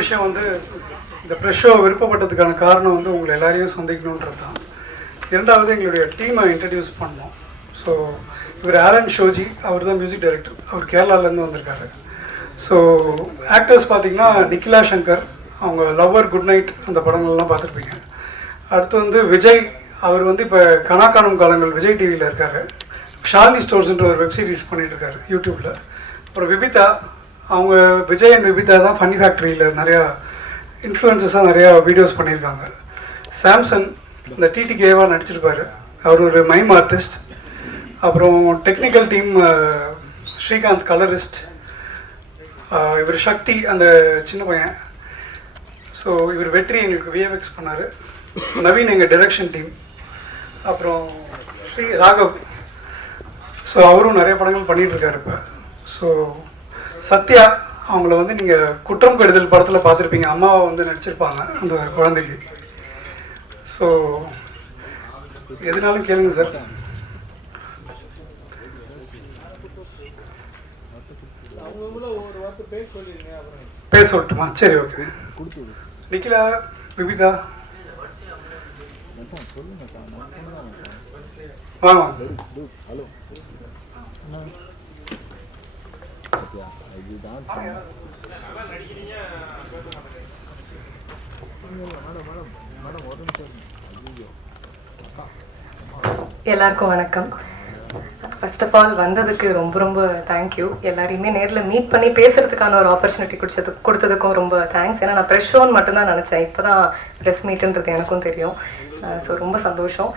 விஷயம் வந்து இந்த ப்ரெஷ் ஷோ விருப்பப்பட்டதுக்கான காரணம் வந்து உங்களை எல்லாரையும் சந்திக்கணுன்றது தான். இரண்டாவது எங்களுடைய டீமை இன்ட்ரடியூஸ் பண்ணோம். ஸோ இவர் ஆலன் ஷோஜி, அவர் தான் மியூசிக் டைரக்டர். அவர் கேரளாலேருந்து வந்திருக்காரு. ஸோ ஆக்டர்ஸ் பார்த்திங்கன்னா நிக்கிலா சங்கர், அவங்க லவ்வர் குட் நைட் அந்த படங்கள்லாம் பார்த்துருப்பீங்க. அடுத்து வந்து விஜய், அவர் வந்து இப்போ கனாக்காணும் காலங்கள் விஜய் டிவியில் இருக்கார். ஷாலினி ஸ்டோர்ஸ்ன்ற ஒரு வெப் சீரிஸ் பண்ணிகிட்ருக்காரு யூடியூப்பில். அப்புறம் விபிதா, அவங்க விஜய் அண்ட் விபிதா தான் ஃபன்னி ஃபேக்ட்ரியில் நிறையா இன்ஃப்ளூயன்சஸாக நிறையா வீடியோஸ் பண்ணியிருக்காங்க. சாம்சன் இந்த டிடிகேவாக நடிச்சிருப்பார், அவர் ஒரு மைம் ஆர்டிஸ்ட். அப்புறம் டெக்னிக்கல் டீம் ஸ்ரீகாந்த் கலரிஸ்ட், இவர் சக்தி அந்த சின்ன பையன். ஸோ இவர் வெற்றி எங்களுக்கு விஎஃப்எக்ஸ் பண்ணார். நவீன் எங்கள் டைரக்ஷன் டீம். அப்புறம் ஸ்ரீ ராகவ், ஸோ அவரும் நிறைய படங்கள் பண்ணிகிட்ருக்காரு இப்போ. ஸோ சத்யா, அவங்கள வந்து நீங்கள் குற்றம் கடிதல் படத்தில் பார்த்துருப்பீங்க, அம்மாவை வந்து நடிச்சிருப்பாங்க அந்த குழந்தைக்கு. ஸோ எதுனாலும் கேளுங்க சார். பேர் சொல்லட்டுமா? சரி, ஓகே. நிக்கிலா, விபிதா வாங்க. எல்லாருக்கும் வணக்கம். ஃபர்ஸ்ட் ஆஃப் ஆல் வந்ததுக்கு ரொம்ப ரொம்ப தேங்க்யூ. எல்லாரையுமே நேரில் மீட் பண்ணி பேசுகிறதுக்கான ஒரு ஆப்பர்ச்சுனிட்டி கொடுத்ததுக்கும் ரொம்ப தேங்க்ஸ். ஏன்னா நான் ப்ரெஷ் ஷோன்னு மட்டும்தான் நினச்சேன், இப்போ தான் ப்ரெஸ் மீட்டுன்றது எனக்கும் தெரியும். ஸோ ரொம்ப சந்தோஷம்.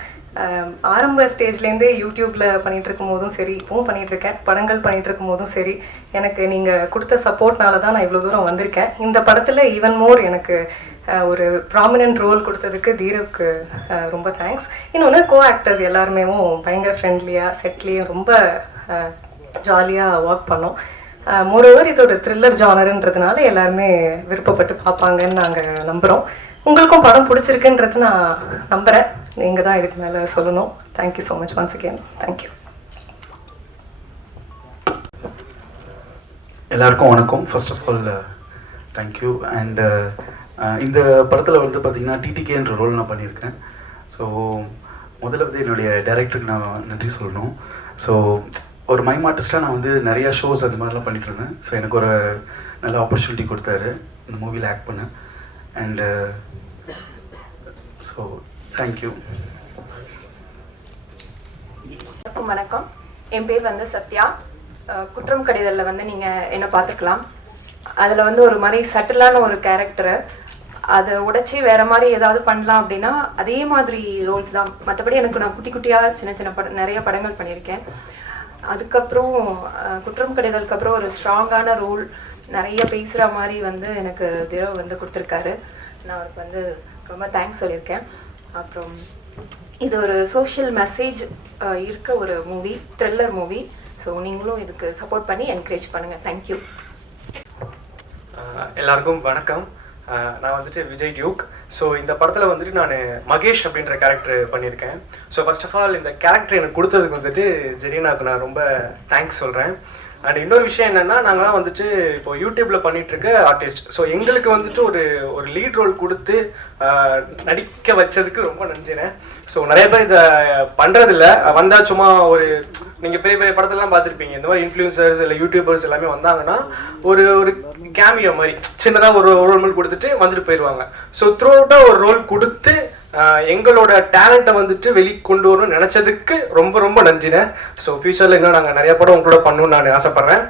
ஆரம்ப ஸ்டேஜ்லேருந்தே யூடியூப்பில் பண்ணிகிட்டு இருக்கும் போதும் சரி, இப்போவும் பண்ணிகிட்ருக்கேன், படங்கள் பண்ணிகிட்டு இருக்கும் போதும் சரி, எனக்கு நீங்கள் கொடுத்த சப்போர்ட்னால தான் நான் இவ்வளோ தூரம் வந்திருக்கேன். இந்த படத்தில் ஈவன் மோர் எனக்கு ஒரு ப்ராமினன்ட் ரோல் கொடுத்ததுக்கு தீரவுக்கு ரொம்ப தேங்க்ஸ். இன்னொன்று கோ ஆக்டர்ஸ் எல்லாருமே பயங்கர ஃப்ரெண்ட்லியாக செட்லேயும் ரொம்ப ஜாலியாக ஒர்க் பண்ணோம். மோரோவர் இது ஒரு த்ரில்லர் ஜானருன்றதுனால எல்லாருமே விருப்பப்பட்டு பார்ப்பாங்கன்னு நாங்கள் நம்புகிறோம். உங்களுக்கும் படம் பிடிச்சிருக்குன்றது நான் நம்புகிறேன். நீங்கள் தான் இதுக்கு மேலே சொல்லணும். Thank you so much once again. Thank you. எல்லாருக்கும் வணக்கம். First of all thank you. And இந்த படத்தில் வந்து பார்த்திங்கன்னா டிடிகேன்ற ரோல் நான் பண்ணியிருக்கேன். ஸோ முதல்ல வந்து என்னுடைய டைரக்டருக்கு நான் நன்றி சொல்லணும். ஸோ ஒரு மைம் ஆர்டிஸ்ட்டாக நான் வந்து நிறையா ஷோஸ் அது மாதிரிலாம் பண்ணிகிட்டு இருந்தேன். ஸோ எனக்கு ஒரு நல்ல ஆப்பர்ச்சுனிட்டி கொடுத்தாரு இந்த மூவியில் ஆக்ட் பண்ண. And so thank you. வணக்கம், என் பேர் வந்து சத்யா. குற்றம் கடிதலில் வந்து நீங்கள் என்ன பார்த்துக்கலாம். அதில் வந்து ஒரு மாதிரி சட்டிலான ஒரு கேரக்டரு, அதை உடைச்சி வேறு மாதிரி ஏதாவது பண்ணலாம் அப்படின்னா அதே மாதிரி ரோல்ஸ் தான். மற்றபடி எனக்கு நான் குட்டி குட்டியாக சின்ன சின்ன நிறைய படங்கள் பண்ணியிருக்கேன். அதுக்கப்புறம் குற்றம் கடிதலுக்கு அப்புறம் ஒரு ஸ்ட்ராங்கான ரோல், நிறைய பேசுகிற மாதிரி வந்து எனக்கு திரவ் வந்து கொடுத்துருக்காரு. நான் அவருக்கு வந்து ரொம்ப தேங்க்ஸ் சொல்லியிருக்கேன். அப்புறம் இது ஒரு சோஷியல் மெசேஜ் இருக்க ஒரு மூவி, த்ரில்லர் மூவி. ஸோ நீங்களும் இதுக்கு சப்போர்ட் பண்ணி என்கரேஜ் பண்ணுங்கள். தேங்க்யூ. எல்லாருக்கும் வணக்கம். நான் வந்துட்டு விஜய் டியூக். ஸோ இந்த படத்தில் வந்துட்டு நான் மகேஷ் அப்படின்ற கேரக்டர் பண்ணியிருக்கேன். ஸோ ஃபர்ஸ்ட் ஆஃப் ஆல் இந்த கேரக்டர் எனக்கு கொடுத்ததுக்கு வந்துட்டு ஜெரீனாவுக்கு நான் ரொம்ப தேங்க்ஸ் சொல்கிறேன். அண்ட் இன்னொரு விஷயம் என்னென்னா, நாங்களாம் வந்துட்டு இப்போ யூடியூப்பில் பண்ணிகிட்ருக்க ஆர்டிஸ்ட். ஸோ எங்களுக்கு வந்துட்டு ஒரு லீட் ரோல் கொடுத்து நடிக்க வச்சதுக்கு ரொம்ப நன்றினேன். ஸோ நிறைய பேர் இதை பண்ணுறதில்ல, வந்தால் சும்மா ஒரு நீங்கள் பெரிய பெரிய படத்தெல்லாம் பார்த்துருப்பீங்க, இந்த மாதிரி இன்ஃப்ளூயன்சர்ஸ் இல்லை யூடியூபர்ஸ் எல்லாமே வந்தாங்கன்னா ஒரு கேமியோ மாதிரி சின்னதாக ஒரு ரோல் கொடுத்துட்டு வந்துட்டு போயிடுவாங்க. ஸோ த்ரூ அவுட்டாக ஒரு ரோல் கொடுத்து எங்களோட டேலண்ட்டை வந்துட்டு வெளிக்கொண்டு வரணும்னு நினச்சதுக்கு ரொம்ப ரொம்ப நன்றினேன். ஸோ ஃபியூச்சரில் இன்னும் நாங்கள் நிறைய படம் உங்களோட பண்ணணும்னு நான் ஆசைப்பட்றேன்.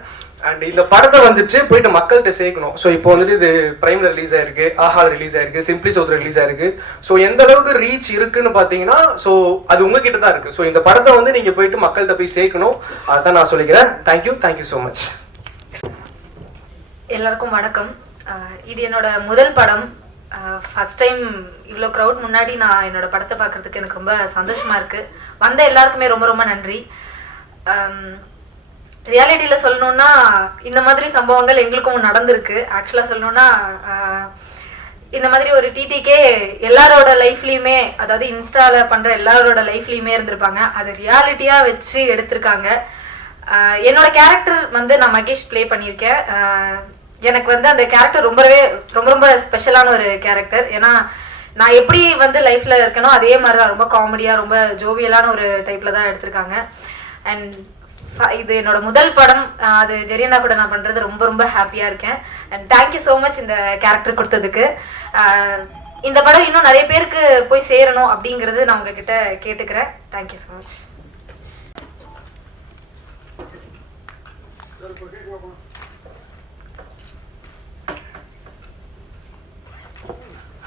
அண்ட் இந்த படத்தை வந்துட்டு போயிட்டு மக்கள்கிட்ட சேர்க்கணும். ஸோ இப்போ வந்துட்டு இது பிரைமில் ரிலீஸ் ஆயிருக்கு, ஆஹால் ரிலீஸ் ஆயிருக்கு, சிம்பிளி சவுத்ல ரிலீஸ் ஆயிருக்கு. ஸோ எந்த அளவுக்கு ரீச் இருக்குன்னு பார்த்தீங்கன்னா, ஸோ அது உங்ககிட்ட தான் இருக்குது. ஸோ இந்த படத்தை வந்து நீங்கள் போயிட்டு மக்கள்கிட்ட போய் சேர்க்கணும், அதான் நான் சொல்லிக்கிறேன். Thank you so much. எல்லாருக்கும் வணக்கம். இது என்னோட முதல் படம். ஃபர்ஸ்ட் டைம் இவ்வளோ க்ரௌட் முன்னாடி நான் என்னோட படத்தை பார்க்குறதுக்கு எனக்கு ரொம்ப சந்தோஷமாக இருக்குது. வந்த எல்லாருக்குமே ரொம்ப ரொம்ப நன்றி. ரியாலிட்டியில் சொல்லணுன்னா இந்த மாதிரி சம்பவங்கள் எங்களுக்கும் நடந்திருக்கு. ஆக்சுவலாக சொல்லணுன்னா இந்த மாதிரி ஒரு டிடிகே எல்லாரோட லைஃப்லேயுமே, அதாவது இன்ஸ்டாவில் பண்ணுற எல்லாரோட லைஃப்லேயுமே இருந்திருப்பாங்க. அது ரியாலிட்டியாக வச்சு எடுத்திருக்காங்க. என்னோட கேரக்டர் வந்து நான் மகேஷ் ப்ளே பண்ணியிருக்கேன். எனக்கு வந்து அந்த கேரக்டர் ரொம்ப ரொம்ப ஸ்பெஷலான ஒரு கேரக்டர். ஏன்னா நான் எப்படி வந்து லைஃப்ல இருக்கனோ அதே மாதிரி தான், ரொம்ப காமெடியா ரொம்ப ஜோவியலான ஒரு டைப்ல தான் எடுத்திருக்காங்க. அண்ட் இது என்னோட முதல் படம், அது ஜெரியனா கூட நான் பண்றது ரொம்ப ரொம்ப ஹாப்பியா இருக்கேன். அண்ட் தேங்க்யூ ஸோ மச் இந்த கேரக்டர் கொடுத்ததுக்கு. இந்த படம் இன்னும் நிறைய பேருக்கு போய் சேரணும் அப்படிங்கிறது நான் உங்ககிட்ட கேட்டுக்கிறேன். Thank you so much.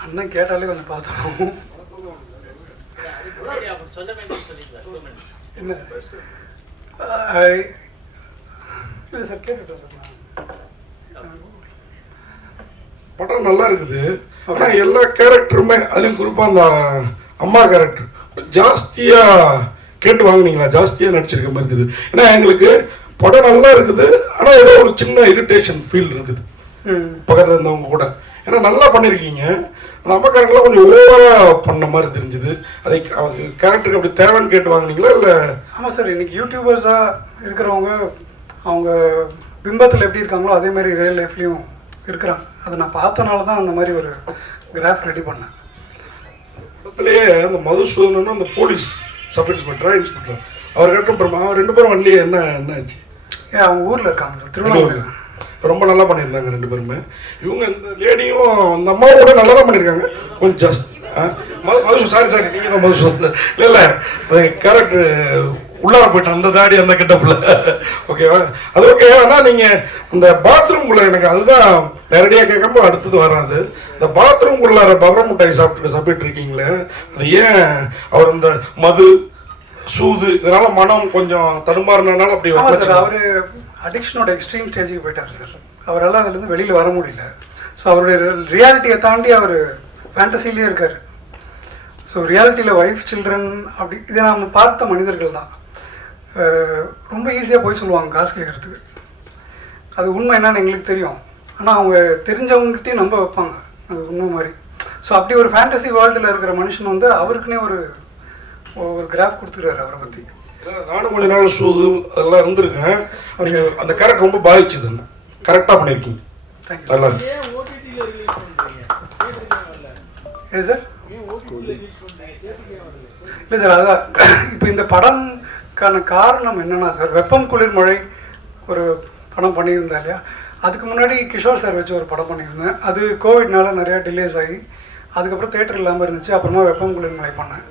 அண்ணன் கேட்டாலே கொஞ்சம் பார்த்துருவோம். என்ன இல்லை சார், கேட்டுட்டோம் சார். படம் நல்லா இருக்குது. ஆனால் எல்லா கேரக்டருமே, அதுலேயும் குறிப்பாக அந்த அம்மா கேரக்டர் ஜாஸ்தியாக கேட்டு வாங்கினீங்களா, ஜாஸ்தியாக நடிச்சிருக்க மாதிரி இருக்குது. ஏன்னா எங்களுக்கு படம் நல்லா இருக்குது, ஆனால் ஏதோ ஒரு சின்ன இரிட்டேஷன் ஃபீல் இருக்குது பக்கத்தில் இருந்தவங்க கூட. ஏன்னா நல்லா பண்ணியிருக்கீங்க, அந்த அம்மா கேரக்டர்லாம் கொஞ்சம் ஓவராக பண்ண மாதிரி தெரிஞ்சுது. அதை கேரக்டருக்கு அப்படி தேவைன்னு கேட்டு வாங்கினீங்களா இல்லை? ஆமாம் சார், இன்றைக்கி யூடியூபர்ஸாக இருக்கிறவங்க அவங்க பிம்பத்தில் எப்படி இருக்காங்களோ அதே மாதிரி ரியல் லைஃப்லேயும் இருக்கிறாங்க. அதை நான் பார்த்தனால தான் அந்த மாதிரி ஒரு கிராஃப் ரெடி பண்ணேன். படத்துலேயே அந்த மதுசூதனனும் அந்த போலீஸ் சப் இன்ஸ்பெக்டர் அவர் கேட்டோம், அவர் 2 பேரும் வரலையே, என்ன ஆச்சு? அவங்க ஊரில் இருக்காங்க சார், திருவண்ணாமலை. ரொம்ப நல்லா பண்ணியிருந்தாங்க 2 பேருமே. இவங்க இந்த லேடியும் அந்த அம்மாவும் கூட நல்லா தான் பண்ணியிருக்காங்க. கொஞ்சம் ஜாஸ்தி சாரி நீங்கள் தான் மதுசூதன் இல்லை அது கேரக்டர் உள்ளார போயிட்டேன், அந்த தாடி அந்த கெட்டப்பில். ஓகேவா, அது ஓகே. ஆனால் நீங்கள் அந்த பாத்ரூம்குள்ளே, எனக்கு அதுதான் நேரடியாக கேட்காம அடுத்தது வராது. இந்த பாத்ரூம்குள்ளார பபர மிட்டாய் சாப்பிட்டு இருக்கீங்களே, அது ஏன் அவர் இந்த மது சூது இதனால மனம் கொஞ்சம் தடுமாறினால அப்படி சார்? அவர் அடிக்ஷனோட எக்ஸ்ட்ரீம் ஸ்டேஜுக்கு போயிட்டார் சார். அவரால் அதுலேருந்து வெளியில் வர முடியல. ஸோ அவருடைய ரியாலிட்டியை தாண்டி அவர் ஃபேண்டசிலே இருக்கார். ஸோ ரியாலிட்டியில் ஒய்ஃப் சில்ட்ரன் அப்படி இதை நாம் பார்த்த மனிதர்கள் தான். ரொம்ப ஈஸியாக போய் சொல்லுவாங்க காசு கேட்குறதுக்கு. அது உண்மை என்னன்னு எங்களுக்கு தெரியும், ஆனால் அவங்க தெரிஞ்சவங்ககிட்டே நம்ப வைப்பாங்க அது உண்மை மாதிரி. ஸோ அப்படி ஒரு ஃபேண்டசி வேர்ல்டில் இருக்கிற மனுஷன் வந்து அவருக்குன்னே ஒரு கிராஃப் கொடுத்துருக்காரு அவரை பற்றி. நானும் கொஞ்ச நாள் சூது அதெல்லாம் இருந்திருக்கேன். நீங்கள் அந்த கேரக்டர் ரொம்ப பாதிச்சுதுன்னு கரெக்டாக பண்ணியிருக்கீங்க. நல்லா இருக்கு. ஏ சார்? இல்லை சார், அதான் இப்போ இந்த படம்க்கான காரணம் என்னன்னா சார், வெப்பம் குளிர் மழை ஒரு படம் பண்ணியிருந்தேன் இல்லையா, அதுக்கு முன்னாடி கிஷோர் சார் வச்சு ஒரு படம் பண்ணியிருந்தேன். அது கோவிட்னால நிறையா டிலேஸ் ஆகி அதுக்கப்புறம் தேட்டர் இல்லாமல் இருந்துச்சு. அப்புறமா வெப்பம் குளிர் மழை பண்ணேன்.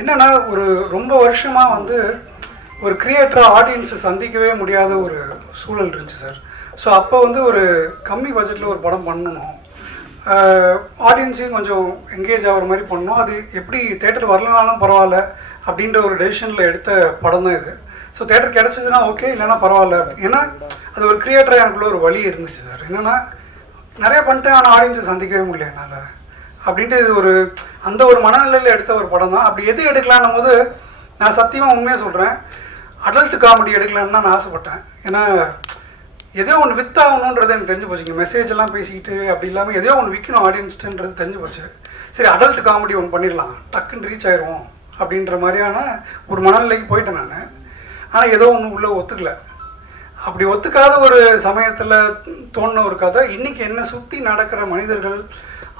என்னென்னா ஒரு ரொம்ப வருஷமாக வந்து ஒரு கிரியேட்டராக ஆடியன்ஸை சந்திக்கவே முடியாத ஒரு சூழல் இருந்துச்சு சார். ஸோ அப்போ வந்து ஒரு கம்மி பட்ஜெட்டில் ஒரு படம் பண்ணணும், ஆடியன்ஸையும் கொஞ்சம் என்கேஜ் ஆகிற மாதிரி பண்ணணும், அது எப்படி தேட்டர் வரலனாலும் பரவாயில்ல அப்படின்ற ஒரு டெசிஷனில் எடுத்த படம் தான் இது. ஸோ தேட்டர் கிடச்சிதுன்னா ஓகே, இல்லைன்னா பரவாயில்ல. ஏன்னா அது ஒரு கிரியேட்டராக எனக்குள்ள ஒரு வழி இருந்துச்சு சார். என்னென்னா நிறையா பண்ணிட்டேன், ஆனால் ஆடியன்ஸை சந்திக்கவே முடியல என்னால் அப்படின்ட்டு இது ஒரு அந்த ஒரு மனநிலையில் எடுத்த ஒரு படம் தான். அப்படி எது எடுக்கலான்னும் போது நான் சத்தியமாக உண்மையாக சொல்கிறேன், அடல்ட் காமெடி எடுக்கலான்னு தான் நான் ஆசைப்பட்டேன். ஏன்னா எதோ ஒன்று வித்தாகணுன்றது எனக்கு தெரிஞ்சு போச்சுங்க. மெசேஜ் எல்லாம் பேசிக்கிட்டு அப்படி இல்லாமல் எதோ ஒன்று விற்கணும் ஆடியன்ஸ்ன்றது தெரிஞ்சு போச்சு. சரி, அடல்ட் காமெடி ஒன்று பண்ணிடலாம், டக்குன்னு ரீச் ஆயிரும் அப்படின்ற மாதிரியான ஒரு மனநிலைக்கு போயிட்டேன் நான். ஆனால் ஏதோ ஒன்று உள்ளே ஒத்துக்கலை. அப்படி ஒத்துக்காத ஒரு சமயத்தில் தோணின ஒரு கதை, இன்றைக்கி என்னை சுற்றி நடக்கிற மனிதர்கள்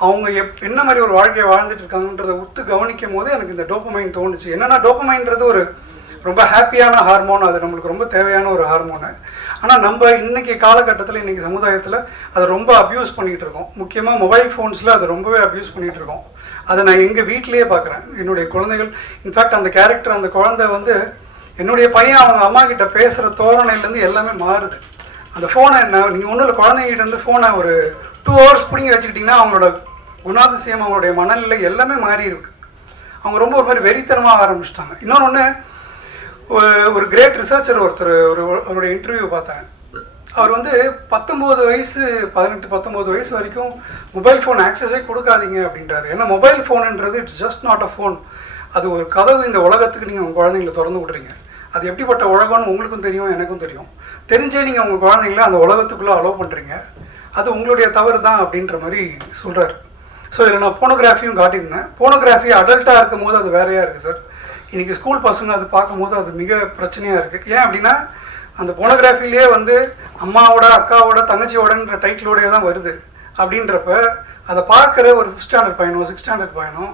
அவங்க என்ன மாதிரி ஒரு வாழ்க்கையை வாழ்ந்துட்டு இருக்காங்கன்றதை உத்து கவனிக்கும் போது எனக்கு இந்த டோப்பமைன் தோணுச்சு. என்னென்னா டோப்பமைன்றது ஒரு ரொம்ப ஹாப்பியான ஹார்மோன், அது நம்மளுக்கு ரொம்ப தேவையான ஒரு ஹார்மோனு. ஆனால் நம்ம இன்றைக்கி காலகட்டத்தில் இன்றைக்கி சமுதாயத்தில் அதை ரொம்ப அப்யூஸ் பண்ணிகிட்டு இருக்கோம். முக்கியமாக மொபைல் ஃபோன்ஸில் அதை ரொம்பவே அப்யூஸ் பண்ணிகிட்டு இருக்கோம். அதை நான் எங்கள் வீட்டிலேயே பார்க்குறேன். என்னுடைய குழந்தைகள், இன்ஃபேக்ட் அந்த கேரக்டர், அந்த குழந்தை வந்து என்னுடைய பையன் அவங்க அம்மா கிட்ட பேசுகிற தோரணையிலேருந்து எல்லாமே மாறுது. அந்த ஃபோனை நீங்கள் ஒன்றும் இல்லை, குழந்தைகிட்ட இருந்து ஃபோனை ஒரு 2 hours பிடிங்கி வச்சுக்கிட்டிங்கன்னா அவங்களோட குணாதிசயம், அவங்களுடைய மனநிலை எல்லாமே மாறி இருக்கு. அவங்க ரொம்ப ஒரு மாதிரி வெறித்தனமாக ஆரம்பிச்சிட்டாங்க. இன்னொன்று, ஒரு கிரேட் ரிசர்ச்சர் ஒருத்தர் அவருடைய இன்டர்வியூ பார்த்தேன். அவர் வந்து 19 வயசு 18-19 வயசு வரைக்கும் மொபைல் ஃபோன் ஆக்சஸே கொடுக்காதீங்க அப்படின்றாரு. ஏன்னா மொபைல் ஃபோனுன்றது it's just not a phone, அது ஒரு கதவு. இந்த உலகத்துக்கு நீங்கள் உங்கள் குழந்தைங்களை திறந்து விட்றீங்க. அது எப்படிப்பட்ட உலகம்னு உங்களுக்கும் தெரியும், எனக்கும் தெரியும். தெரிஞ்சே நீங்கள் உங்கள் குழந்தைங்கள அந்த உலகத்துக்குள்ளே அலோவ் பண்ணுறீங்க, அது உங்களுடைய தவறு தான் அப்படின்ற மாதிரி சொல்கிறார். ஸோ இதில் நான் போனோகிராஃபியும் காட்டியிருந்தேன். போனோகிராஃபி அடல்ட்டாக இருக்கும் போது அது வேறையாக இருக்குது சார். இன்றைக்கி ஸ்கூல் பசங்க அது பார்க்கும்போது அது மிக பிரச்சனையாக இருக்குது. ஏன் அப்படின்னா அந்த போனோகிராஃபிலேயே வந்து அம்மாவோட அக்காவோட தங்கச்சியோடன்ற டைட்டிலோடய தான் வருது அப்படின்றப்ப அதை பார்க்குற ஒரு 5th ஸ்டாண்டர்ட் பையனோ 6th ஸ்டாண்டர்ட் பையனோ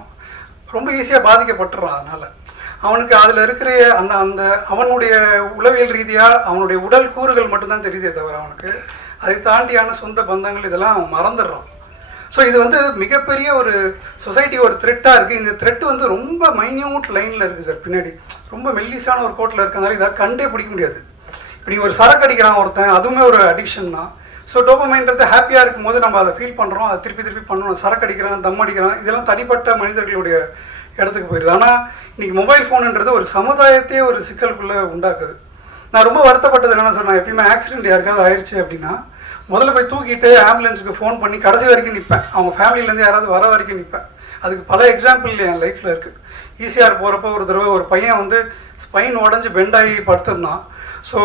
ரொம்ப ஈஸியாக பாதிக்கப்பட்டுறான். அதனால் அவனுக்கு அதில் இருக்கிற அந்த அந்த அவனுடைய உளவியல் ரீதியாக அவனுடைய உடல் கூறுகள் மட்டும்தான் தெரியுதே தவிர அவனுக்கு அதை தாண்டியான சொந்த பந்தங்கள் இதெல்லாம் அவன் மறந்துடுறான். ஸோ இது வந்து மிகப்பெரிய ஒரு சொசைட்டி ஒரு த்ரெட்டாக இருக்குது. இந்த த்ரெட் வந்து ரொம்ப மைன்யூட் லைனில் இருக்குது சார். பின்னாடி ரொம்ப மெல்லிஸான ஒரு கோட்டில் இருக்கிறதுனால இதை கண்டே பிடிக்க முடியாது. இப்படி ஒரு சரக்கு அடிக்கிறான் ஒருத்தன், அதுவுமே ஒரு அடிக்ஷன் தான். ஸோ டோபமைன்றது ஹாப்பியாக இருக்கும் போது நம்ம அதை ஃபீல் பண்ணுறோம், அதை திருப்பி பண்ணணும். சரக்கு அடிக்கிறான், தம் அடிக்கிறான், இதெல்லாம் தனிப்பட்ட மனிதர்களுடைய இடத்துக்கு போயிடுது. ஆனால் இன்றைக்கி மொபைல் ஃபோனுன்றது ஒரு சமுதாயத்தையே ஒரு சிக்கலுக்குள்ளே உண்டாக்குது. நான் ரொம்ப வருத்தப்பட்டது என்னென்னா சார், நான் எப்பயுமே ஆக்சிடென்ட் யாருக்காவது ஆயிடுச்சு அப்படின்னா முதல்ல போய் தூக்கிட்டு ஆம்புலன்ஸுக்கு ஃபோன் பண்ணி கடைசி வரைக்கும் நிற்பேன். அவங்க ஃபேமிலியிலேருந்து யாராவது வர வரைக்கும் நிற்பேன். அதுக்கு பல எக்ஸாம்பிள் என் லைஃப்பில் இருக்குது. ஈசிஆர் போகிறப்ப ஒரு தடவை ஒரு பையன் வந்து ஸ்பைன் உடஞ்சி பெண்டாகி படுத்திருந்தான். ஸோ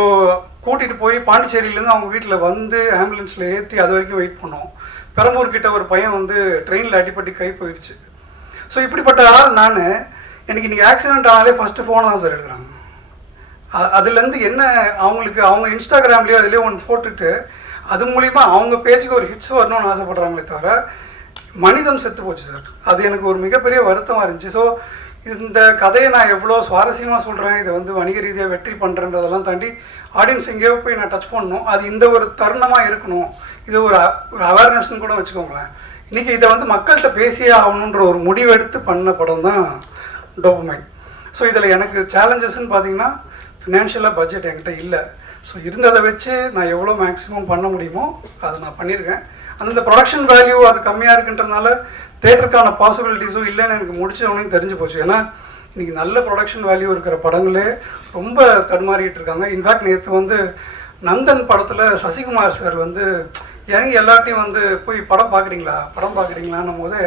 கூட்டிகிட்டு போய் பாண்டிச்சேரியிலேருந்து அவங்க வீட்டில் வந்து ஆம்புலன்ஸில் ஏற்றி அது வரைக்கும் வெயிட் பண்ணோம். பெரம்பூர் கிட்ட ஒரு பையன் வந்து ட்ரெயினில் அடிப்பட்டு கை போயிடுச்சு. ஸோ இப்படிப்பட்ட ஆள் நான் எனக்கு இன்றைக்கி ஆக்சிடென்ட் ஆனாலே ஃபஸ்ட்டு ஃபோனை தான் சார் எடுக்கிறாங்க. அதுலேருந்து என்ன அவங்களுக்கு அவங்க இன்ஸ்டாகிராம்லேயோ அதுலேயோ ஒன்று போட்டுட்டு அது மூலிமா அவங்க பேஜுக்கு ஒரு ஹிட்ஸ் வரணும்னு ஆசைப்படுறாங்களே தவிர மனிதம் செத்து போச்சு சார். அது எனக்கு ஒரு மிகப்பெரிய வருத்தமாக இருந்துச்சு. ஸோ இந்த கதையை நான் எவ்வளோ சுவாரஸ்யமாக சொல்கிறேன், இதை வந்து வணிக ரீதியாக வெற்றி பண்ணுறன்றதெல்லாம் தாண்டி ஆடியன்ஸ் எங்கேயோ போய் நான் டச் பண்ணணும். அது இந்த ஒரு தருணமாக இருக்கணும், இது ஒரு அவேர்னஸ்ன்னு கூட வச்சுக்கோங்களேன். இன்றைக்கி இதை வந்து மக்கள்கிட்ட பேசியே ஆகணுன்ற ஒரு முடிவெடுத்து பண்ண படம் தான் டோபமைன். ஸோ இதில் எனக்கு சேலஞ்சஸ்ன்னு பார்த்தீங்கன்னா ஃபினான்ஷியலாக பட்ஜெட் என்கிட்ட இல்லை. ஸோ இருந்ததை வச்சு நான் எவ்வளோ மேக்ஸிமம் பண்ண முடியுமோ அதை நான் பண்ணியிருக்கேன். அந்த ப்ரொடக்ஷன் வேல்யூ அது கம்மியாக இருக்குன்றதுனால தேட்டருக்கான பாசிபிலிட்டிஸும் இல்லைன்னு எனக்கு முடிச்சவனையும் தெரிஞ்சு போச்சு. ஏன்னா இன்றைக்கி நல்ல ப்ரொடக்ஷன் வேல்யூ இருக்கிற படங்களே ரொம்ப தடுமாறிட்டு இருக்காங்க. இன்ஃபேக்ட் நேற்று வந்து நந்தன் படத்தில் சசிகுமார் சார் வந்து இறங்கி எல்லாத்தையும் வந்து போய் படம் பார்க்குறீங்களான்னும் போதே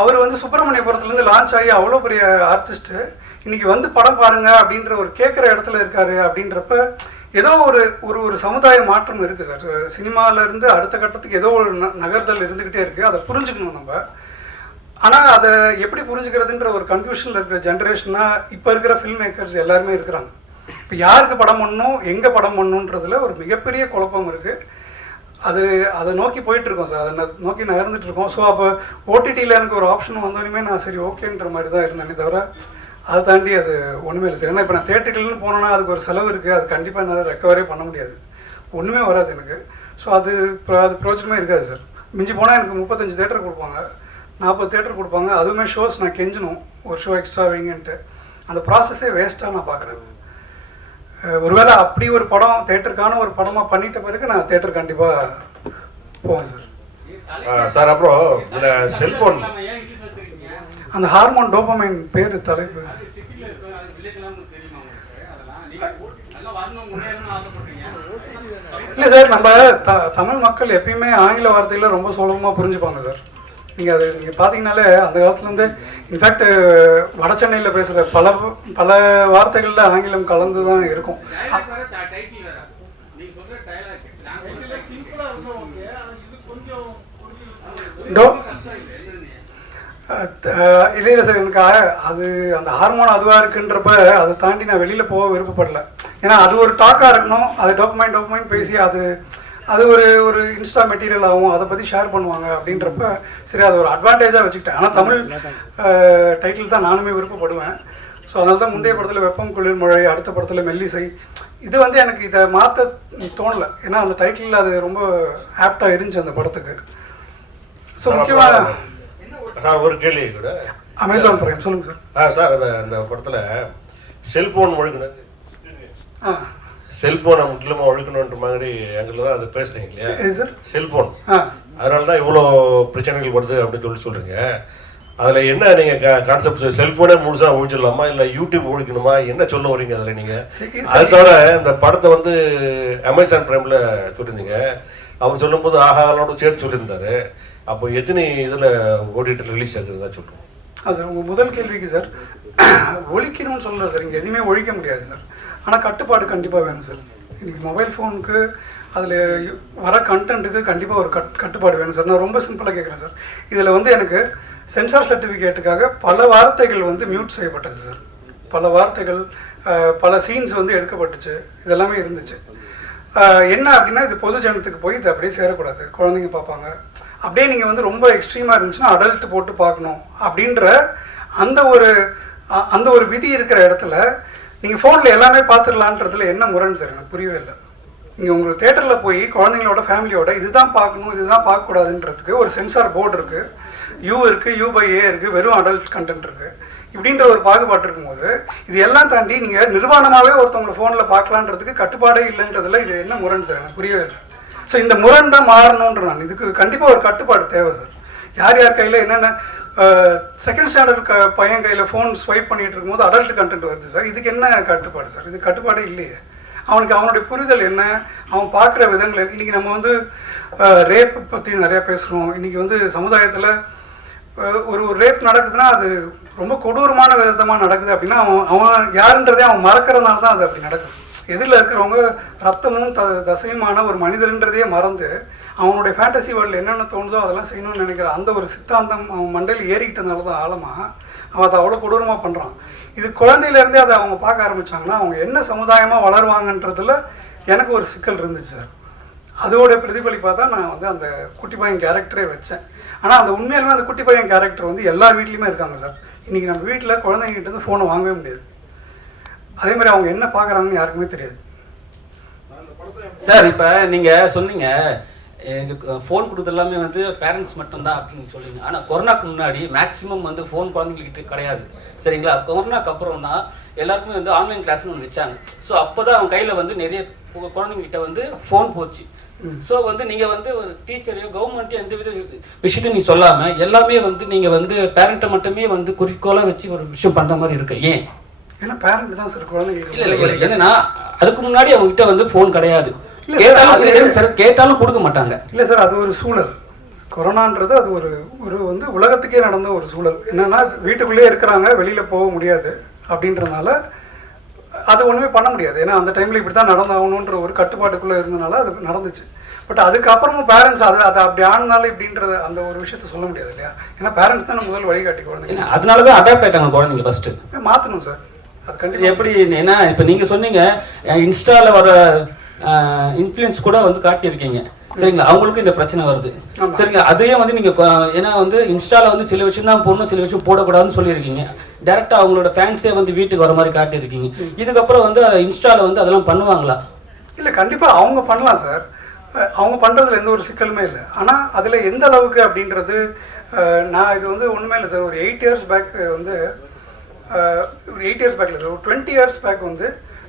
அவர் வந்து சுப்பிரமணியபுரத்துலேருந்து லான்ச் ஆகி அவ்வளோ பெரிய ஆர்டிஸ்ட்டு இன்றைக்கி வந்து படம் பாருங்க அப்படின்ற ஒரு கேட்குற இடத்துல இருக்காரு. அப்படின்றப்ப ஏதோ ஒரு ஒரு ஒரு சமுதாய மாற்றம் இருக்குது சார். சினிமாவிலேருந்து அடுத்த கட்டத்துக்கு ஏதோ ஒரு நகர்தல் இருந்துக்கிட்டே இருக்குது. அதை புரிஞ்சுக்கணும் நம்ம. ஆனால் அதை எப்படி புரிஞ்சுக்கிறதுன்ற ஒரு கன்ஃபியூஷனில் இருக்கிற ஜென்ரேஷனாக இப்போ இருக்கிற ஃபில்ம் மேக்கர்ஸ் எல்லாருமே இருக்கிறாங்க. இப்போ யாருக்கு படம் பண்ணணும், எங்கே படம் பண்ணணுன்றதுல ஒரு மிகப்பெரிய குழப்பம் இருக்குது. அதை நோக்கி போயிட்டுருக்கோம் சார், அதை நோக்கி நகர்ந்துட்டுருக்கோம். ஸோ அப்போ ஓடிடியில் எனக்கு ஒரு ஆப்ஷன் வந்தோடனே நான் சரி ஓகேன்ற மாதிரி தான் இருந்தேனே தவிர அதை தாண்டி அது ஒன்றுமே இல்லை சார். ஏன்னா இப்போ நான் தேட்டருக்குன்னு போனோன்னா அதுக்கு ஒரு செலவு இருக்குது. அது கண்டிப்பாக என்னால் ரெக்கவரே பண்ண முடியாது, ஒன்றுமே வராது எனக்கு. ஸோ அது பிரயோஜனமே இருக்காது சார். மிஞ்சி போனால் எனக்கு 35 தேட்டர் கொடுப்பாங்க, 40 தேட்டர் கொடுப்பாங்க. அதுவுமே ஷோஸ் நான் கெஞ்சணும் ஒரு ஷோ எக்ஸ்ட்ரா வைங்கன்ட்டு. அந்த ப்ராசஸே வேஸ்ட்டாக நான் பார்க்குறேன். ஒருவேளை அப்படி ஒரு படம் தேட்டருக்கான ஒரு படமாக பண்ணிட்ட பிறகு நான் தேட்டர் கண்டிப்பாக போவேன் சார். சார் அப்புறம் இந்த செல்ஃபோன் அந்த ஹார்மோன் டோபமைன் பேர் தலைப்பு இல்லை சார். நம்ம தமிழ் மக்கள் எப்பயுமே ஆங்கில வார்த்தையில் ரொம்ப சுலபமாக புரிஞ்சுப்பாங்க சார். நீங்கள் பார்த்தீங்கன்னாலே அந்த காலத்துலேருந்து இன்ஃபேக்ட் வட சென்னையில் பேசுகிற பல வார்த்தைகளில் ஆங்கிலம் கலந்து தான் இருக்கும். இல்லை சார், எனக்கு அது அந்த ஹார்மோன் அதுவாக இருக்குன்றப்ப அதை தாண்டி நான் வெளியில் போக விருப்பப்படல. ஏன்னா அது ஒரு டாக்காக இருக்கணும். அது டோபமைன் பேசி அது ஒரு இன்ஸ்டா மெட்டீரியல் ஆகும், அதை பற்றி ஷேர் பண்ணுவாங்க அப்படின்றப்ப சரி அதை ஒரு அட்வான்டேஜாக வச்சுக்கிட்டேன். ஆனால் தமிழ் டைட்டில் தான் நானுமே விருப்பப்படுவேன். ஸோ அதனால தான் முந்தைய படத்தில் வெப்பம் குளிர் மழை, அடுத்த படத்தில் மெல்லிசை. இது வந்து எனக்கு இதை மாற்ற தோணலை. ஏன்னா அந்த டைட்டில் அது ரொம்ப ஆப்டாக இருந்துச்சு அந்த படத்துக்கு. ஸோ முக்கியமாக சார் ஒரு கேள்வி கூட அமேசான் பிரைம் சொல்லுங்கள் சார். சார் அந்த படத்தில் செல்ஃபோன் ஒழுக்கணும், செல்ஃபோனை முக்கியமாக ஒழுக்கணுன்ற மாதிரி எங்களை தான் அது பேசுகிறீங்க இல்லையா சார்? செல்ஃபோன் அதனால தான் இவ்வளோ பிரச்சனைகள் வருது அப்படின்னு சொல்கிறீங்க. அதில் என்ன நீங்கள் கான்செப்ட் செல்ஃபோனே முழுசாக ஒழிச்சிடலாமா, இல்லை யூடியூப் ஒழிக்கணுமா, என்ன சொல்ல வரீங்க அதில் நீங்கள்? அது தவிர இந்த படத்தை வந்து அமேசான் பிரைமில் சொல்லியிருந்தீங்க. அவர் சொல்லும்போது ஆஹாலோட சேர்த்து சொல்லியிருந்தாரு. அப்போ எத்தனை இதில் ஓடிடி ரிலீஸ் ஆகுதுதான் சொல்லுவோம். சார் உங்கள் முதல் கேள்விக்கு சார் ஒழிக்கணும்னு சொல்கிறது சார், இங்கே எதுவுமே ஒழிக்க முடியாது சார். ஆனால் கட்டுப்பாடு கண்டிப்பாக வேணும் சார். இன்றைக்கி மொபைல் ஃபோனுக்கு அதில் வர கண்டென்ட்டுக்கு கண்டிப்பாக ஒரு கட்டுப்பாடு வேணும் சார். நான் ரொம்ப சிம்பிளாக கேட்குறேன் சார். இதில் வந்து எனக்கு சென்சார் சர்டிஃபிகேட்டுக்காக பல வார்த்தைகள் வந்து மியூட் செய்யப்பட்டது சார். பல வார்த்தைகள், பல சீன்ஸ் வந்து எடுக்கப்பட்டுச்சு. இதெல்லாமே இருந்துச்சு. என்ன அப்படின்னா இது பொது ஜனத்துக்கு போய் இது அப்படியே சேரக்கூடாது, குழந்தைங்க பார்ப்பாங்க. அப்படியே நீங்கள் வந்து ரொம்ப எக்ஸ்ட்ரீமாக இருந்துச்சுன்னா அடல்ட் போட்டு பார்க்கணும் அப்படின்ற அந்த ஒரு விதி இருக்கிற இடத்துல நீங்கள் ஃபோனில் எல்லாமே பார்த்துடலான்றதுல என்ன முரண் சார்? எனக்கு புரியவே இல்லை. நீங்கள் உங்களுக்கு தேட்டரில் போய் குழந்தைங்களோட ஃபேமிலியோட இதுதான் பார்க்கணும் இதுதான் பார்க்கக்கூடாதுன்றதுக்கு ஒரு சென்சார் போர்டு இருக்குது, யூ இருக்குது, U/A இருக்குது, வெறும் அடல்ட் கண்டென்ட் இருக்குது. இப்படின்ற ஒரு பாகுபாடு இருக்கும்போது இது எல்லாம் தாண்டி நீங்கள் நிர்வாணமாகவே ஒருத்தவங்களை ஃபோனில் பார்க்கலான்றதுக்கு கட்டுப்பாடே இல்லைன்றதுல இது என்ன முரண் சார்? எனக்கு புரியவே இல்லை. ஸோ இந்த முரண் தான் மாறணுன்ற நான் இதுக்கு கண்டிப்பாக ஒரு கட்டுப்பாடு தேவை சார். யார் யார் கையில் என்னென்ன செகண்ட் ஸ்டாண்டர்ட் பையன் கையில் ஃபோன் ஸ்வைப் பண்ணிகிட்டு இருக்கும்போது அடல்ட் கண்டென்ட் வருது சார். இதுக்கு என்ன கட்டுப்பாடு சார்? இது கட்டுப்பாடே இல்லையே. அவனுடைய புரிதல் என்ன, அவன் பார்க்குற விதங்கள் என்ன. இன்றைக்கி நம்ம வந்து ரேப் பற்றி நிறையா பேசுகிறோம். இன்றைக்கி வந்து சமுதாயத்தில் ஒரு ரேப் நடக்குதுன்னா அது ரொம்ப கொடூரமான விதமாக நடக்குது அப்படின்னா அவன் யாருன்றதே அவன் மறக்கிறதுனால தான் அது அப்படி நடக்குது. எதிரில் இருக்கிறவங்க ரத்தமும் தசையுமான ஒரு மனிதர்ன்றதையே மறந்து அவனுடைய ஃபேண்டசி வேர்ல்டில் என்னென்ன தோணுதோ அதெல்லாம் செய்யணும்னு நினைக்கிற அந்த ஒரு சித்தாந்தம் அவன் மண்டையில் ஏறிக்கிட்டதுனால தான் ஆழமாக அவன் அதை அவ்வளோ கொடூரமாக பண்ணுறான். இது குழந்தையிலேருந்தே அதை அவங்க பார்க்க ஆரம்பித்தாங்கன்னா அவங்க என்ன சமுதாயமாக வளருவாங்கன்றதுல எனக்கு ஒரு சிக்கல் இருந்துச்சு சார். அதோட பிரதிபலிப்பாக தான் நான் வந்து அந்த குட்டி பையன் கேரக்டரே வச்சேன். ஆனால் அந்த உண்மையிலுமே அந்த குட்டி பையன் கேரக்டர் வந்து எல்லா வீட்லேயுமே இருக்காங்க சார். இன்றைக்கி நம்ம வீட்டில் குழந்தைங்கிட்ட ஃபோனை வாங்கவே முடியாது. அதே மாதிரி அவங்க என்ன பார்க்குறாங்கன்னு யாருக்குமே தெரியாது சார். இப்போ நீங்கள் சொன்னீங்க இது ஃபோன் கொடுத்து எல்லாமே வந்து பேரண்ட்ஸ் மட்டும்தான் அப்படின்னு சொல்லிங்க. ஆனால் கொரோனாக்கு முன்னாடி மேக்ஸிமம் வந்து ஃபோன் குழந்தைங்கள்கிட்ட கிடையாது, சரிங்களா? கொரோனாக்கு அப்புறம் தான் எல்லாருக்குமே வந்து ஆன்லைன் கிளாஸ்னு ஒன்று வச்சாங்க. ஸோ அப்போ தான் அவங்க கையில் வந்து நிறைய குழந்தைங்கிட்ட வந்து ஃபோன் போச்சு. ஸோ வந்து நீங்கள் வந்து ஒரு டீச்சரையோ கவர்மெண்ட்டையோ எந்த வித விஷயத்தையும் நீங்கள் சொல்லாமல் எல்லாமே வந்து நீங்கள் வந்து பேரண்ட்டை மட்டுமே வந்து குறிக்கோளாக வச்சு ஒரு விஷயம் பண்ணுற மாதிரி இருக்கு. ஏன்? ஏன்னா பேரண்ட் தான் சார் குழந்தைங்களுக்கு. இல்லை என்னன்னா அதுக்கு முன்னாடி அவங்க கிட்ட வந்து ஃபோன் கிடையாது, கேட்டாலும் கொடுக்க மாட்டாங்க. இல்லை சார், அது ஒரு சூழல். கொரோனான்றது அது ஒரு வந்து உலகத்துக்கே நடந்த ஒரு சூழல். என்னன்னா வீட்டுக்குள்ளேயே இருக்கிறாங்க, வெளியில் போக முடியாது அப்படின்றதுனால அது ஒன்றுமே பண்ண முடியாது. ஏன்னா அந்த டைமில் இப்படி தான் நடந்தாகணுன்ற ஒரு கட்டுப்பாட்டுக்குள்ளே இருந்தனால அது நடந்துச்சு. பட் அதுக்கப்புறமும் பேரண்ட்ஸ் அதை அப்படி ஆனதுனால இப்படின்றத அந்த ஒரு விஷயத்த சொல்ல முடியாது இல்லையா? ஏன்னா பேரண்ட்ஸ் தான் முதல் வழிகாட்டி குழந்தைங்க. அதனால தான் அடாப்ட் ஆகிட்டாங்க குழந்தைங்க. ஃபர்ஸ்ட் மாற்றணும் சார். அது கண்டிப்பாக எப்படி ஏன்னா இப்போ நீங்கள் சொன்னீங்க இன்ஸ்டாவில் வர இன்ஃப்ளூயன்ஸ் கூட வந்து காட்டியிருக்கீங்க, சரிங்களா? அவங்களுக்கும் இந்த பிரச்சனை வருது, சரிங்களா? அதையே வந்து நீங்கள் ஏன்னா வந்து இன்ஸ்டாவில் வந்து சில விஷயம் தான் போடணும், சில விஷயம் போடக்கூடாதுன்னு சொல்லியிருக்கீங்க. டேரெக்டாக அவங்களோட ஃபேன்ஸே வந்து வீட்டுக்கு வர மாதிரி காட்டியிருக்கீங்க. இதுக்கப்புறம் வந்து இன்ஸ்டாவில் வந்து அதெல்லாம் பண்ணுவாங்களா? இல்லை, கண்டிப்பாக அவங்க பண்ணலாம் சார். அவங்க பண்ணுறதுல எந்த ஒரு சிக்கலுமே இல்லை. ஆனால் அதில் எந்த அளவுக்கு அப்படின்றது நான் இது வந்து ஒன்றுமே இல்லை சார். ஒரு 8 years பேக் வந்து ஒரு 8 years பேக்கில் சார், ஒரு 20 years பேக் வந்து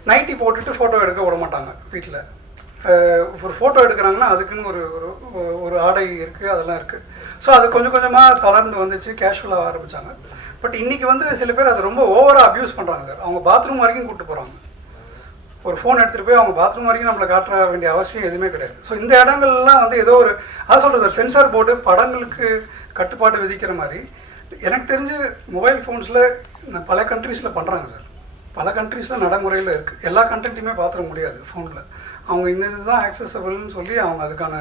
நைட்டி போட்டுட்டு ஃபோட்டோ எடுக்க விட மாட்டாங்க வீட்டில். ஒரு ஃபோட்டோ எடுக்கிறாங்கன்னா அதுக்குன்னு ஒரு ஆடை இருக்குது, அதெல்லாம் இருக்குது. ஸோ அது கொஞ்சம் கொஞ்சமாக தளர்ந்து வந்துச்சு, கேஷுவலாக ஆரம்பித்தாங்க. பட் இன்றைக்கி வந்து சில பேர் அதை ரொம்ப ஓவராக அப்யூஸ் பண்ணுறாங்க சார். அவங்க பாத்ரூம் வரைக்கும் கூப்பிட்டு போகிறாங்க. ஒரு ஃபோன் எடுத்துகிட்டு போய் அவங்க பாத்ரூம் வரைக்கும் நம்மளை காட்ட வேண்டிய அவசியம் எதுவுமே கிடையாது. ஸோ இந்த இடங்கள்லாம் வந்து ஏதோ ஒரு அதான் சொல்கிறது சார், சென்சார் போர்டு படங்களுக்கு கட்டுப்பாடு விதிக்கிற மாதிரி எனக்கு தெரிஞ்சு மொபைல் ஃபோன்ஸில் பல கண்ட்ரீஸில் பண்ணுறாங்க சார். பல கண்ட்ரீஸில் நடைமுறையில் இருக்குது. எல்லா கண்டென்ட்டையுமே பார்த்துட முடியாது ஃபோனில். அவங்க இந்த இதுதான் ஆக்சசபிள்னு சொல்லி அவங்க அதுக்கான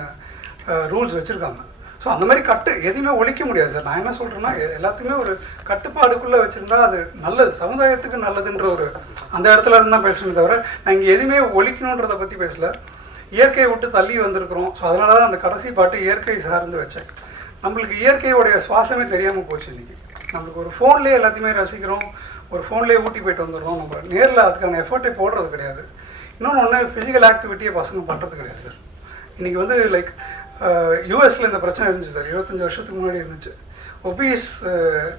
ரூல்ஸ் வச்சுருக்காங்க. ஸோ அந்த மாதிரி எதையுமே ஒழிக்க முடியாது சார். நான் என்ன சொல்கிறேன்னா எல்லாத்தையுமே ஒரு கட்டுப்பாடுக்குள்ளே வச்சுருந்தா அது நல்லது, சமுதாயத்துக்கு நல்லதுன்ற ஒரு அந்த இடத்துல இருந்து தான் பேசுகிறேன் தவிர நான் இங்கே எதுவுமே ஒழிக்கணுன்றதை பற்றி பேசல. இயற்கையை விட்டு தள்ளி வந்திருக்கிறோம். ஸோ அதனால தான் அந்த கடைசி பாட்டு இயற்கை சார்ந்து வச்சேன். நம்மளுக்கு இயற்கையோடைய சுவாசமே தெரியாமல் போச்சு இன்றைக்கி. நம்மளுக்கு ஒரு ஃபோன்லேயே எல்லாத்தையுமே ரசிக்கிறோம், ஒரு ஃபோன்லேயே ஊட்டி போயிட்டு வந்துடுறோம். நம்ம நேரில் அதுக்கான எஃபர்ட்டே போடுறது கிடையாது. இன்னொன்று ஃபிசிக்கல் ஆக்டிவிட்டியை பசங்க பண்ணுறது கிடையாது சார். இன்றைக்கி வந்து லைக் யூஎஸில் இந்த பிரச்சனை இருந்துச்சு சார். 25 வருஷத்துக்கு முன்னாடி இருந்துச்சு. ஒபீஸ்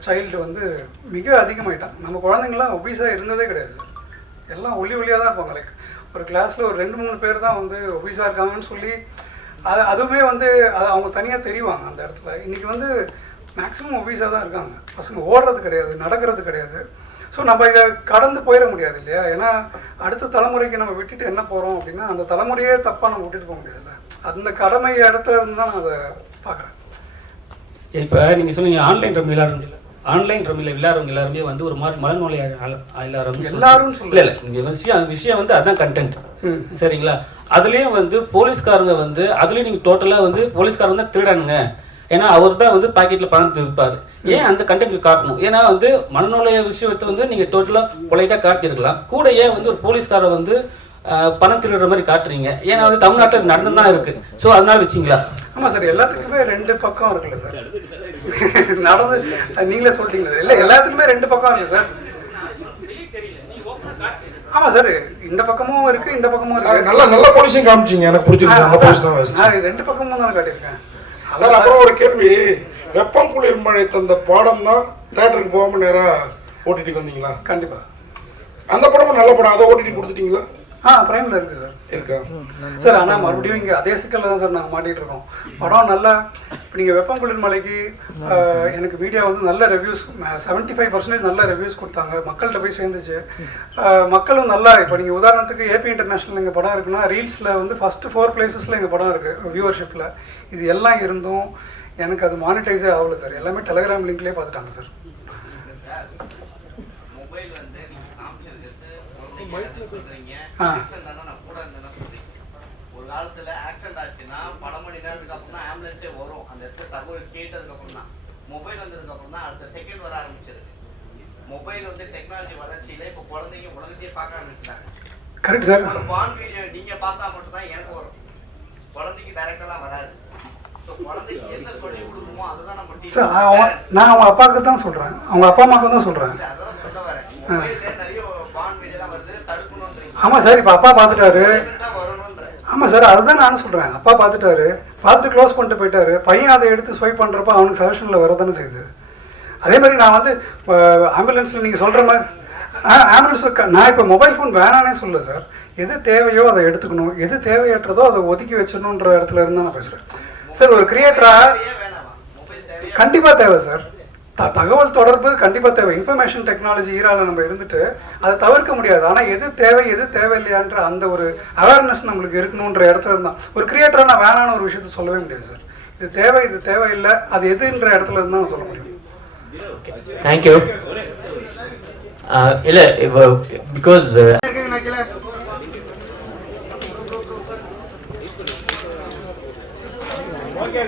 சைல்டு வந்து மிக அதிகமாகிட்டாங்க. நம்ம குழந்தைங்களாம் ஒபீஸாக இருந்ததே கிடையாது சார். எல்லாம் ஒல்லியாக தான் இருப்பாங்க. லைக் ஒரு கிளாஸில் ஒரு 2-3 பேர் தான் வந்து ஒபீஸாக இருக்காங்கன்னு சொல்லி அதுவுமே வந்து அவங்க தனியாக தெரிவாங்க அந்த இடத்துல. இன்றைக்கி வந்து மேக்ஸிமம் ஒபீஸாக தான் இருக்காங்க. பசங்க ஓடுறது கிடையாது, நடக்கிறது கிடையாது. ஸோ நம்ம இதை கடந்து போயிட முடியாது இல்லையா? ஏன்னா அடுத்த தலைமுறைக்கு நம்ம விட்டுட்டு என்ன போகிறோம் அப்படின்னா அந்த தலைமுறையே தப்பாக நம்ம விட்டுட்டு போக முடியாதுல்ல. அந்த கடமை இடத்துல இருந்து தான் நான் அதை பார்க்குறேன். இப்போ நீங்கள் சொன்னீங்க ஆன்லைன் ரம்மியில் விளையாடுறவங்க எல்லாருமே வந்து ஒரு மாதிரி மனநோய் எல்லாரும் இல்லை இங்கே விஷயம் வந்து அதுதான் கண்டென்ட், சரிங்களா? அதுலேயும் வந்து போலீஸ்காரங்க வந்து அதுலேயும் நீங்கள் டோட்டலாக வந்து போலீஸ்காரங்க தான் திருடானுங்க, ஏன்னா அவர் தான் வந்து பாக்கெட்டில் பணத்தை விற்பார். ஏன் அந்த கண்டென்ட் காட்டணும்? ஏன்னா வந்து மனநோய விஷயத்தை வந்து நீங்கள் டோட்டலாக பொலைட்டாக காட்டியிருக்கலாம். கூட ஏன் வந்து ஒரு போலீஸ்காரை வந்து பணம் திருடுற மாதிரி காட்டுறீங்க? ஏன்னா வந்து தமிழ்நாட்டில் நடந்து தான் இருக்கு. ஸோ அதனால வச்சிங்களா? ஆமாம் சார், எல்லாத்துக்குமே ரெண்டு பக்கம் இருக்குல்ல சார். நடந்து நீங்களே சொல்லிட்டீங்களா? இல்லை, எல்லாத்துக்குமே ரெண்டு பக்கம் இருக்கு சார். ஆமாம் சார், இந்த பக்கமும் இருக்கு, இந்த பக்கமும் இருக்கு. நல்ல போலீஸையும் காமிச்சிங்க, எனக்கு பிடிச்சிருக்கு. அந்த போலீஸ் தான் நான் ரெண்டு பக்கமும் தான் காட்டியிருக்கேன் சார். அப்புறம் ஒரு கேள்வி, வெப்பம் குளிர் மழை தந்த பாடம் தான் தேட்டருக்கு போகாமல் நேராக ஓடிடிக்கு வந்தீங்களா? கண்டிப்பாக. அந்த படமும் நல்ல படம், அதை ஓடிடி கொடுத்துட்டீங்களா? பிரைமில் இருக்குது சார். இருக்கா சார்? ஆனால் மறுபடியும் இங்கே அதே சிக்கலில் தான் சார் நாங்கள் மாட்டிகிட்டு இருக்கோம். படம் நல்லா, இப்போ நீங்கள் வெப்பம் குளிர் மலைக்கு எனக்கு மீடியா வந்து நல்ல ரிவ்யூஸ் 75% நல்ல ரிவ்யூஸ் கொடுத்தாங்க, மக்கள்கிட்ட போய் சேர்ந்துச்சு. மக்களும் நல்லா, இப்போ நீங்கள் உதாரணத்துக்கு ஏபி இன்டர்நேஷ்னல் எங்கள் படம் இருக்குன்னா ரீல்ஸில் வந்து ஃபஸ்ட்டு 4 பிளேசஸில் எங்கள் படம் இருக்குது வியூவர்ஷிப்பில். இது எல்லாம் இருந்தும் எனக்கு அது மானிட்டைஸே ஆகலை சார். எல்லாமே டெலகிராம் லிங்க்லேயே பார்த்துட்டாங்க சார். ஒரு காலத்துல ஆக்சிடென்ட் ஆச்சுன்னா பல மணி நேரத்துக்கு அப்புறம் தான் ஆம்புலன்ஸே வரும். அந்த இடத்துல தகவல் கேட்டதுக்கு அப்புறம் தான். மொபைல் வந்ததுக்கு அப்புறம் தான் அடுத்த செகண்ட் வர ஆரம்பிச்சிருக்கு. மொபைல் வந்து டெக்னாலஜி வளர்ச்சியில இப்போ குழந்தைங்க உலகத்தையே பார்க்க ஆரம்பிச்சிட்டாங்க. Correct sir. ஒரு பான் வீடியோ நீங்க பார்த்தா மட்டும் தான் எனக்கு வரும், குழந்தைக்கு டைரக்டெல்லாம் வராது. குழந்தைக்கு என்ன சொல்லி கொடுக்குமோ அதுதான் நம்ம சார். நான் அவங்க அப்பாவுக்கு தான் சொல்கிறேன், அவங்க அப்பா அம்மாவுக்கு தான் சொல்கிறேன். அதான் சொல்ல வரேன். மொபைல்ல நிறைய பான் வீடியோலாம் வருது, தடுக்கணும். ஆமாம் சார், இப்போ அப்பா பார்த்துட்டாரு. ஆமாம் சார், அதுதான் நானும் சொல்கிறேன். அப்பா பார்த்துட்டாரு, பார்த்துட்டு க்ளோஸ் பண்ணிட்டு போயிட்டாரு. பையன் அதை எடுத்து ஸ்வைப் பண்ணுறப்ப அவனுக்கு சஜஷனில் வரதானே செய்யுது. அதே மாதிரி நான் வந்து ஆம்புலன்ஸில் நீங்கள் சொல்கிற மாதிரி ஆம்புலன்ஸில் நான் இப்போ மொபைல் ஃபோன் வேணானே சொல்ல சார். எது தேவையோ அதை எடுத்துக்கணும், எது தேவையற்றதோ அதை ஒதுக்கி வச்சிடணுன்ற இடத்துல இருந்து நான் பேசுகிறேன் சார். ஒரு கிரியேட்டராக கண்டிப்பாக தேவை சார். தகவல் தொடர்பு கண்டிப்பாக தேவை. இன்ஃபர்மேஷன் டெக்னாலஜி ஈராவில் நம்ம இருந்துட்டு அதை தவிர்க்க முடியாது. ஆனால் எது தேவை எது தேவையில்லையான்ற அந்த ஒரு அவேர்னஸ் நம்மளுக்கு இருக்கணுன்ற இடத்துல இருந்தால் ஒரு கிரியேட்டராக நான் வேணான்னு ஒரு விஷயத்த சொல்லவே முடியாது சார். இது தேவை இது தேவையில்லை, அது எதுன்ற இடத்துல இருந்தால் நான் சொல்ல முடியும். தேங்க்யூ. இல்லை இப்போ பிகாஸ் ஓகே